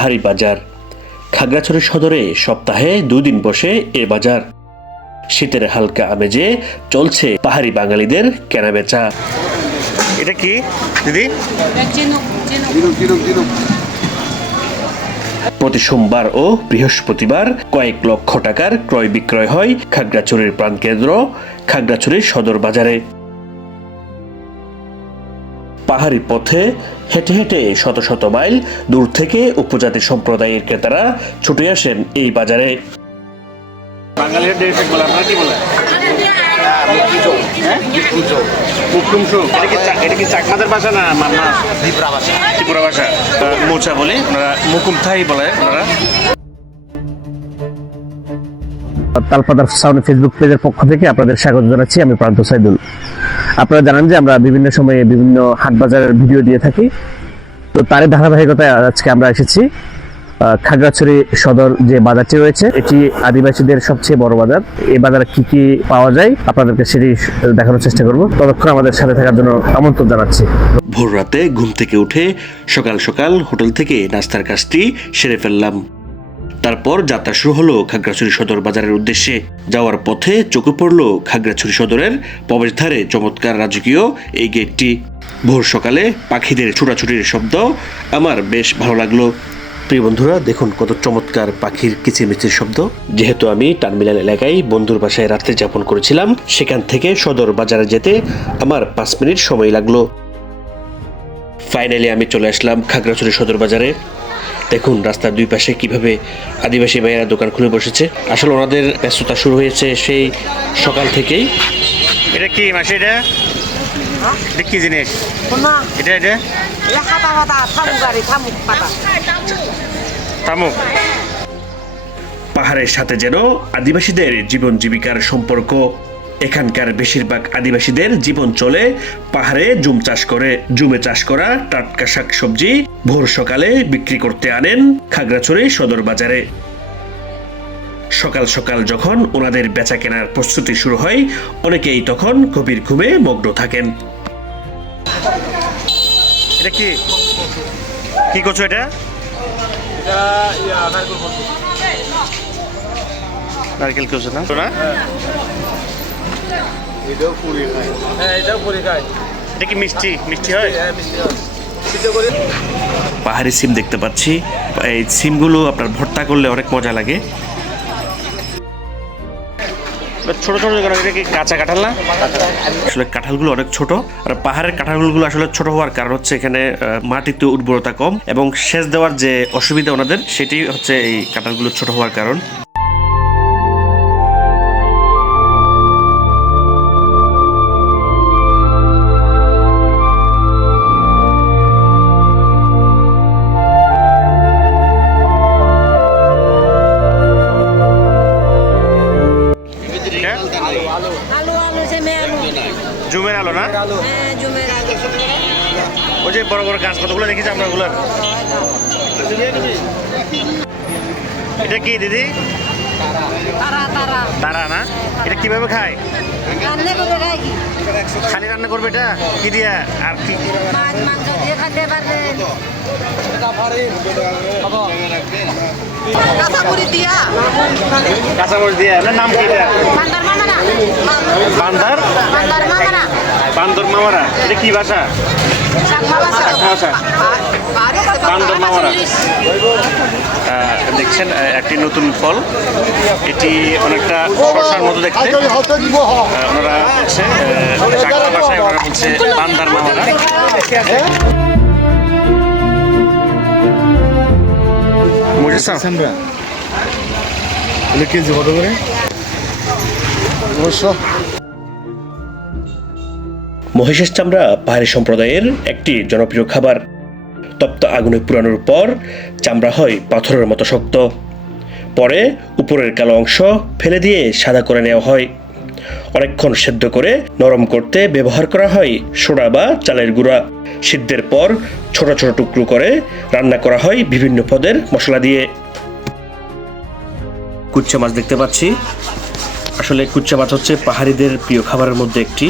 পাহাড়ি বাজার। খাগড়াছড়ি সদরে সপ্তাহে দুদিন বসে এ বাজার। শীতের হালকা আমেজে চলছে পাহাড়ি বাঙালিদের কেনাবেচা। এটা কি দিদি? প্রতি সোমবার ও বৃহস্পতিবার কয়েক লক্ষ টাকার ক্রয় বিক্রয় হয় খাগড়াছড়ির প্রাণকেন্দ্র খাগড়াছড়ির সদর বাজারে। পাহাড়ি পথে হেঁটে হেঁটে শত শত মাইল দূর থেকে উপজাতি সম্প্রদায়ের ক্রেতারা ছুটে আসেন এই বাজারে। বাঙালির বলে আপনারা কি বলে চাকমাদের ভাষা না মান্না? ত্রিপুরা ভাষা। মোচা বলে ওনারা মুকুম থাই বলে ওনারা। তালপাতার সাউন্ড ফেসবুক পেজের পক্ষ থেকে আপনাদের স্বাগত জানাচ্ছি। আমি প্রান্ত সাইদুল। আপনারা জানেন যে আমরা বিভিন্ন সময়ে বিভিন্ন হাট বাজারের ভিডিও দিয়ে থাকি। তো তারই ধারাবাহিকতায় আজকে আমরা এসেছি খাগড়াছড়ি সদর যে বাজারটি রয়েছে, এটি আদিবাসীদের সবচেয়ে বড় বাজার। এই বাজারে কি কি পাওয়া যায় আপনাদেরকে সেটি দেখানোর চেষ্টা করব। ততক্ষণ আমাদের সাথে থাকার জন্য আমন্ত্রণ জানাচ্ছি। ভোর রাতে ঘুম থেকে উঠে সকাল সকাল হোটেল থেকে নাস্তার কাজটি সেরে ফেললাম। তারপর যাত্রা শুরু হলো খাগড়াছড়ি সদর বাজারের উদ্দেশ্যে। যাওয়ার পথে চোখে পড়ল খাগড়াছড়ি সদরের প্রবেশদ্বারে চমৎকার রাজকীয় এই গেটটি। ভোর সকালে পাখিদের ছোটাছুটির শব্দ আমার বেশ ভালো লাগল। প্রিয় বন্ধুরা, দেখুন কত চমৎকার পাখির কিচিরমিচির শব্দ। যেহেতু আমি টার্মিনাল এলাকায় বন্ধুর বাসায় রাত্রে যাপন করেছিলাম, সেখান থেকে সদর বাজারে যেতে আমার পাঁচ মিনিট সময় লাগল। ফাইনালি আমি চলে আসলাম খাগড়াছড়ি সদর বাজারে। দেখুন রাস্তার দুই পাশে কীভাবে আদিবাসী ভাইয়েরা দোকান খুলে বসেছে। আসলে ওনাদের ব্যস্ততা শুরু হয়েছে সেই সকাল থেকেই। এটা কি মাসে এটা? এটা কি জিনিস? এটা এটা? থামুক পাহাড়ের সাথে যেন আদিবাসীদের জীবন জীবিকার সম্পর্ক এখানকার বেশিরভাগ আদিবাসীদের জীবন চলে পাহাড়ে জুম চাষ করে। জুমে চাষ করা টাটকা শাকসবজি ভোর সকালে বিক্রি করতে আনেন খাগড়াছড়ি সদর বাজারে। সকাল সকাল যখন ওনাদের বেচা কেনার প্রস্তুতি শুরু হয় অনেকেই তখন গভীর ঘুমে মগ্ন থাকেন। এটা কি? কি করছ এটা? নারকেল কেউছে না? না হ্যাঁ এটাও পরি খায়। এটা কি মিষ্টি? মিষ্টি হয়? হ্যাঁ মিষ্টি হয়। পাহাড়ি সিম দেখতে পাচ্ছি। এই সিমগুলো আপনার ভর্তা করলে অনেক মজা লাগে। ছোট ছোট কাঁচা কাঁঠাল না? আসলে কাঁঠালগুলো অনেক ছোট। আর পাহাড়ের কাঁঠালগুলো আসলে ছোট হওয়ার কারণ হচ্ছে এখানে আহ, মাটিতে উর্বরতা কম এবং সেচ দেওয়ার যে অসুবিধা ওনাদের সেটি হচ্ছে এই কাঁঠালগুলো ছোট হওয়ার কারণ। আলো। হ্যাঁ জুমের আলু। ওই যে বড় বড় গাছ কতগুলো দেখেছি আমরা ওগুলো। এটা কি দিদি? তারা তারা। তারা না? এটা কীভাবে খায়? রান্না করে খাই কি? খালি রান্না করবে এটা? কি দিয়া? আর কি? মাছ মাংস দিয়ে পারবেন দিয়া। কাঁচামরিচ দিয়ে নাম কি এটা? বান্দার মামারা। বান্দার? বান্দার মামারা। বান্দর মামারা এটা কি ভাষা? ভাষা। দেখছেন আহ, একটি নতুন ফল। এটি অনেকটা শশার মতো দেখতে। ওনারা বলছে আহ, ভাষায় ওনারা বলছে বান্দার মামারা বুঝেছ কেজি কত করে? অবশ্য মহিষের চামড়া পাহাড়ি সম্প্রদায়ের একটি জনপ্রিয় খাবার। তপ্ত আগুনে পুরানোর পর চামড়া হয় পাথরের মতো শক্ত। পরে উপরের কালো অংশ ফেলে দিয়ে সাদা করে নেওয়া হয়। অনেকক্ষণ সেদ্ধ করে নরম করতে ব্যবহার করা হয় সোডা বা চালের গুঁড়া। সিদ্ধের পর ছোট ছোট টুকরো করে রান্না করা হয় বিভিন্ন পদের মশলা দিয়ে। কুচ্চা মাছ দেখতে পাচ্ছি। আসলে কুচ্চা মাছ হচ্ছে পাহাড়িদের প্রিয় খাবারের মধ্যে একটি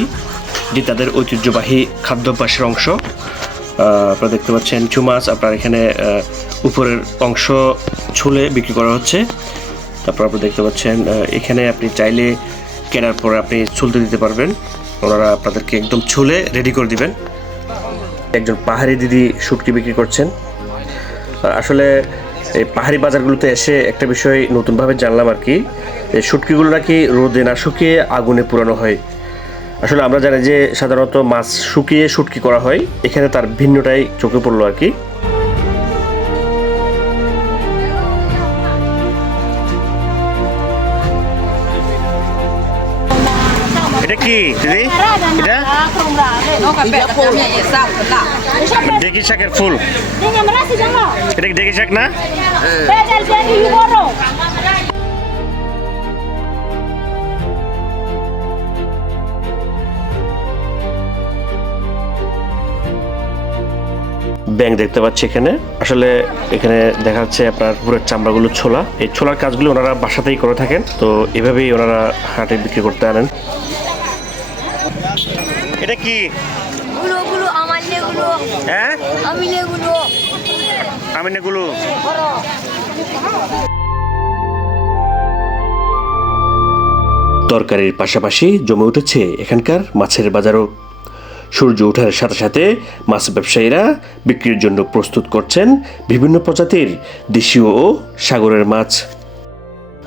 এটি তাদের ঐতিহ্যবাহী খাদ্যাভ্যাসের অংশ। আপনারা দেখতে পাচ্ছেন চু মাছ আপনার এখানে উপরের অংশ ছুলে বিক্রি করা হচ্ছে। তারপর আপনি দেখতে পাচ্ছেন এখানে আপনি চাইলে কেনার পরে আপনি ছুলতে দিতে পারবেন। ওনারা আপনাদেরকে একদম ছুলে রেডি করে দিবেন। একজন পাহাড়ি দিদি শুটকি বিক্রি করছেন। আসলে এই পাহাড়ি বাজারগুলোতে এসে একটা বিষয় নতুনভাবে জানলাম আর কি। এই শুটকিগুলো নাকি রোদে না শুকিয়ে আগুনে পুরানো হয়। আসলে আমরা জানি যে সাধারণত মাছ শুকিয়ে শুটকি করা হয় এখানে তার ভিন্নটাই চোখে পড়ল আর কি এটা কি ফুল এটা না ব্যাংক দেখতে পাচ্ছি এখানে। আসলে এখানে দেখা যাচ্ছে আপনার পুরো চামড়াগুলো ছোলা। এই ছোলার কাজগুলো ওনারা বাসাতেই করে থাকেন। তো এভাবেই ওনারা হাটে বিক্রি করতে আনেন। এটা কি? গুলো গুলো আমার লেগুলো হ্যাঁ? আমিনাগুলো তরকারির পাশাপাশি জমে উঠেছে এখানকার মাছের বাজারও। সূর্য ওঠার সাথে সাথে মাছ ব্যবসায়ীরা বিক্রির জন্য প্রস্তুত করছেন বিভিন্ন প্রজাতির দেশীয় ও সাগরের মাছ।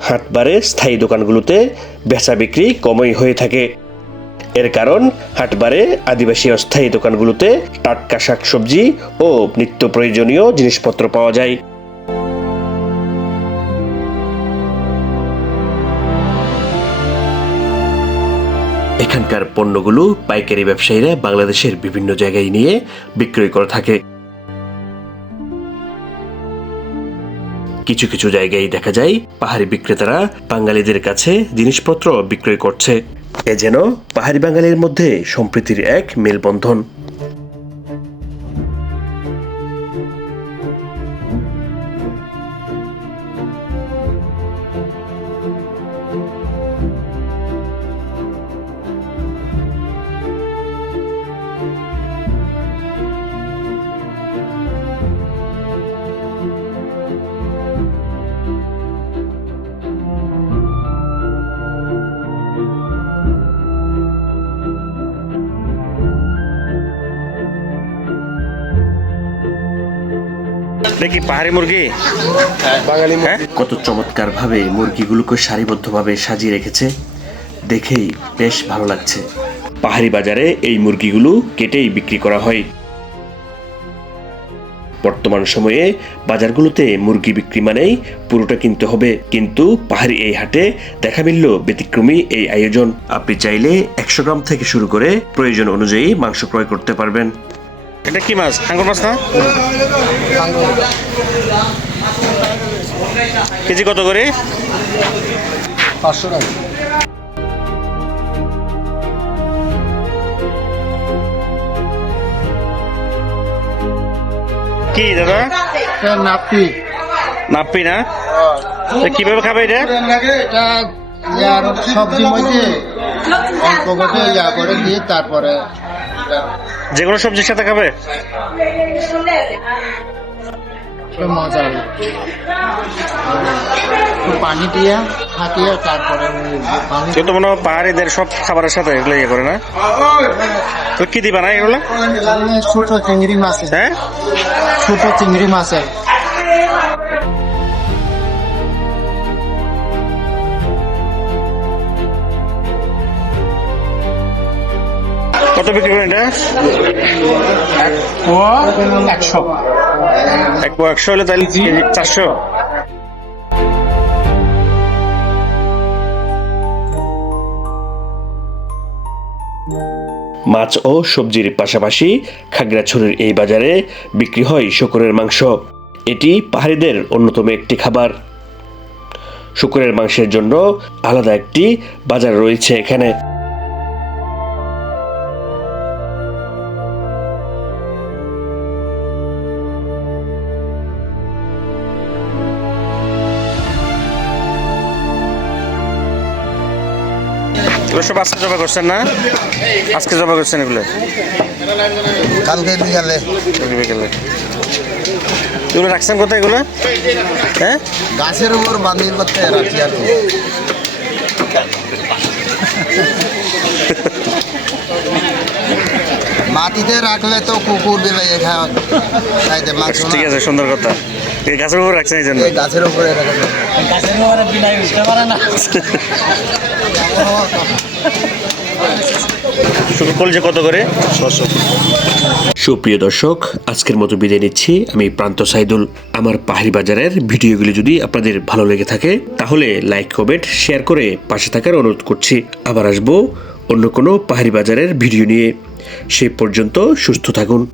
হাটবারে স্থায়ী দোকানগুলোতে বেচা বিক্রি কমই হয়ে থাকে। এর কারণ, হাটবারে আদিবাসী অস্থায়ী দোকানগুলোতে টাটকা শাকসবজি ও নিত্য প্রয়োজনীয় জিনিসপত্র পাওয়া যায়। এখানকার পণ্যগুলো পাইকারি ব্যবসায়ীরা বাংলাদেশের বিভিন্ন জায়গায় নিয়ে বিক্রয় করে থাকে। কিছু কিছু জায়গায় দেখা যায় পাহাড়ি বিক্রেতারা বাঙালিদের কাছে জিনিসপত্র বিক্রয় করছে। এ যেন পাহাড়ি বাঙালির মধ্যে সম্প্রীতির এক মেলবন্ধন। দেখি পাহাড়ি মুরগি? বাঙালি হ্যাঁ? কত চমৎকার ভাবে মুরগিগুলোকে সারিবদ্ধভাবে সাজিয়ে রেখেছে দেখেই বেশ ভালো লাগছে। পাহাড়ি বাজারে এই মুরগিগুলো কেটেই বিক্রি করা হয়। বর্তমান সময়ে বাজারগুলোতে মুরগি বিক্রি মানেই পুরোটা কিনতে হবে। কিন্তু পাহাড়ি এই হাটে দেখা মিলল ব্যতিক্রমী এই আয়োজন। আপনি চাইলে একশো গ্রাম থেকে শুরু করে প্রয়োজন অনুযায়ী মাংস ক্রয় করতে পারবেন। এটা কি মাছ? হাঙ্গর মাছ না? কেজি কত করে? পাঁচশো টাকা। কি দাদা? নাপি নাপ্পি। না? তা কীভাবে খাবে এটা? সবজির মধ্যে অল্প করে ইয়া করে দিয়ে তারপরে যে কোনো সবজির সাথে খাবে? মজা পানি দিয়ে থাকিয়ে তারপরে কিন্তু মনে হয় পাহাড়িদের সব খাবারের সাথে এগুলো ইয়ে করে না? তো কি দিবা না এগুলো? ছোট চিংড়ি মাছ হ্যাঁ? ছোট চিংড়ি মাছ কত বিক্রি করেন এটা? একশো। এক পো একশো হলে তাহলে কেজি চারশো। মাছ ও সবজির পাশাপাশি খাগড়াছড়ির এই বাজারে বিক্রি হয় শকুরের মাংস। এটি পাহাড়িদের অন্যতম একটি খাবার। শুকুরের মাংসের জন্য আলাদা একটি বাজার রয়েছে এখানে। এগুলো সব আজকে জমা করছেন না? আজকে জমা করছেন এগুলো? কালকে বিকালে। বিকালে। এগুলো রাখছেন কোথায় এগুলো? হ্যাঁ? গাছের উপর বান্ধির করতে রাখি আর কি। মাটিতে রাখলে তো কুকুর দিলে খায়। খাইতে না। ঠিক আছে সুন্দর কথা। এই গাছের উপর রাখছেন এই জন্য? এই গাছের উপরে রাখা শুধু কলজে কত করে? সুপ্রিয় দর্শক আজকের মতো বিদায় নিচ্ছি। আমি প্রান্ত সাইদুল আমার পাহাড়ি বাজারের ভিডিওগুলি যদি আপনাদের ভালো লেগে থাকে তাহলে লাইক কমেন্ট শেয়ার করে পাশে থাকার অনুরোধ করছি। আবার আসব অন্য কোনো পাহাড়ি বাজারের ভিডিও নিয়ে। সে পর্যন্ত সুস্থ থাকুন।